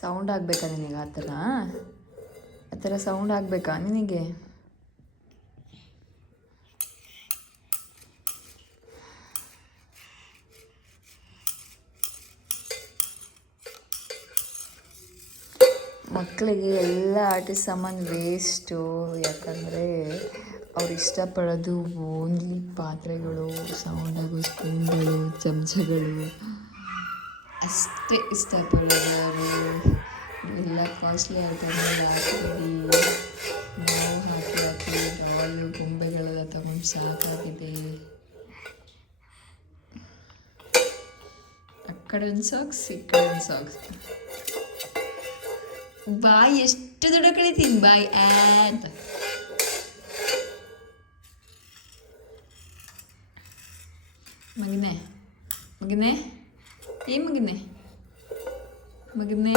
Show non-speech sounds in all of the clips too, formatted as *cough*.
Sound ಆಗಬೇಕಾ ನಿನಗೆ ಆ ಥರ? ಆ ಥರ ಸೌಂಡ್ ಆಗಬೇಕಾ ನಿನಗೆ? ಮಕ್ಕಳಿಗೆ ಎಲ್ಲ ಆರ್ಟಿಸ್ಟ್ ಸಾಮಾನು ವೇಸ್ಟು ಯಾಕಂದರೆ ಅವ್ರು ಇಷ್ಟಪಡೋದು ಓನ್ಲಿ ಪಾತ್ರೆಗಳು ಸೌಂಡಾಗು ಸ್ಪೂನ್ಗಳು ಚಮಚಗಳು. ಅಷ್ಟೇ ಇಷ್ಟಪಡೋದು ಅವರು ಕಾಸ್ಟ್ಲಿ ಐಟಮ್ಗಳು ಹಾಕಿದ್ದೀವಿ. ನಾವು ಹಾಕಿ ಹಾಕಿ ಡಾಲು ಗೊಂಬೆಗಳೆಲ್ಲ ತಗೊಂಡು ಸಾಕಾಗಿದೆ. ಆ ಕಡೆ ಒಂದು ಸಾಕ್ಸ್ ಈ ಕಡೆ ಒಂದು ಸಾಕ್ಸ್. ಬಾಯ್, ಎಷ್ಟು ದೊಡ್ಡ ಕಳಿತೀನಿ ಬಾಯ್ ಅಂತ ಮಗನೇ ಮಗನೇ, ಏ ಮಗನೇ, ಮಗನೆ.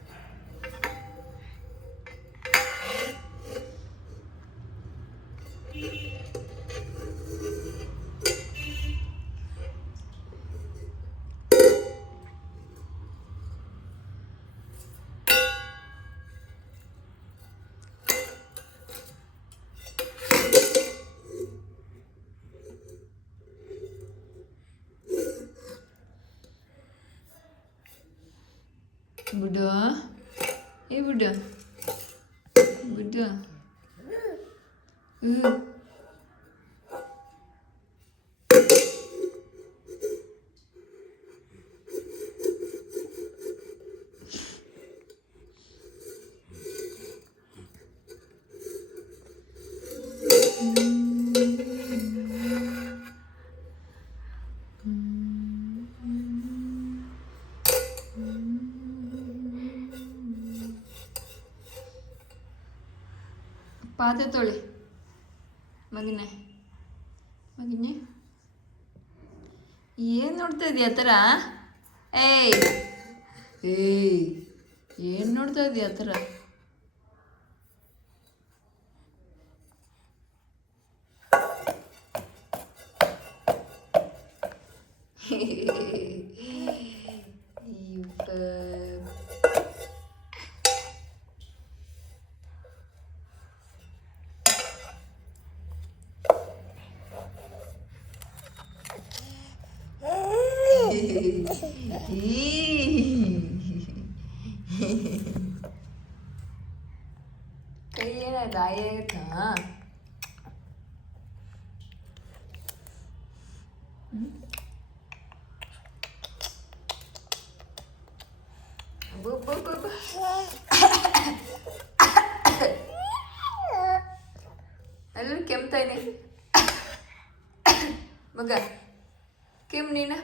Buddha. Eh, Buddha. Buddha. Uh. ಪಾತ್ರೆ ತೊಳಿ. ಮಗನೆ. ಮಗನೆ. ಏನು ನೋಡ್ತಾ ಇದೀಯ ಆ ಥರ? ಏಯ್. ಏಯ್. ಏನು ನೋಡ್ತಾ ಇದೀಯ ಆ ಥರ. *laughs* ಕೈ ಏನಾಯ್ತು ಆಯ್ತಾ ಎಲ್ಲರೂ ಕೆಮ್ತಾಯಿನಿ ಮಗ ಕೆಮ್ಮು ನೀನು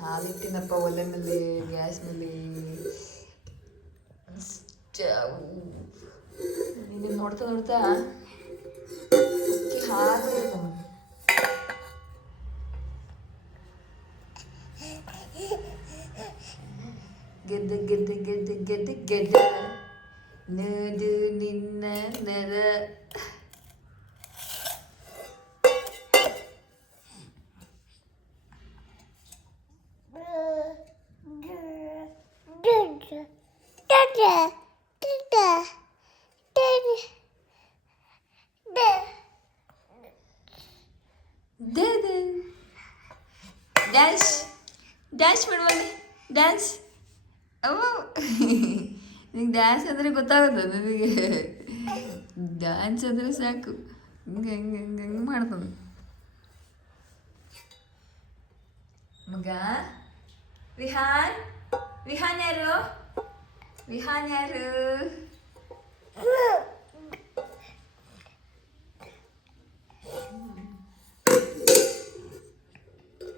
ಹಾಲಿಟ್ಟಿನಪ್ಪ ಒಲೆ ಮೇಲೆ ಗ್ಯಾಸ್ ಮೇಲೆ ಸ್ಟವ್ ನೀನು ನೋಡ್ತಾ ನೋಡ್ತಾ ಹಾಗೆ ಗೆದ್ದೆ ಗೆದ್ದೆ ಗೆದ್ದೆ ಗೆದ್ದೆ ಗೆದ್ದೆ ನದು ನಿನ್ನ ನರ ದೇ ದೇ ಡ್ಯಾನ್ಸ್ ಡ್ಯಾನ್ಸ್ ಮಾಡುವಲ್ಲಿ ಡ್ಯಾನ್ಸ್ ಅವ ನಿಂಗೆ ಡ್ಯಾನ್ಸ್ ಅಂದರೆ ಗೊತ್ತಾಗುತ್ತೆ ನನಗೆ ಡ್ಯಾನ್ಸ್ ಅಂದರೆ ಸಾಕು ಹಿಂಗೆ ಹಿಂಗೆ ಹಿಂಗೆ ಹಿಂಗೆ ಮಾಡ್ತಾನೆ ಮಗ ವಿಹಾನ್ ವಿಹಾನ್ ಯಾರು リハニャル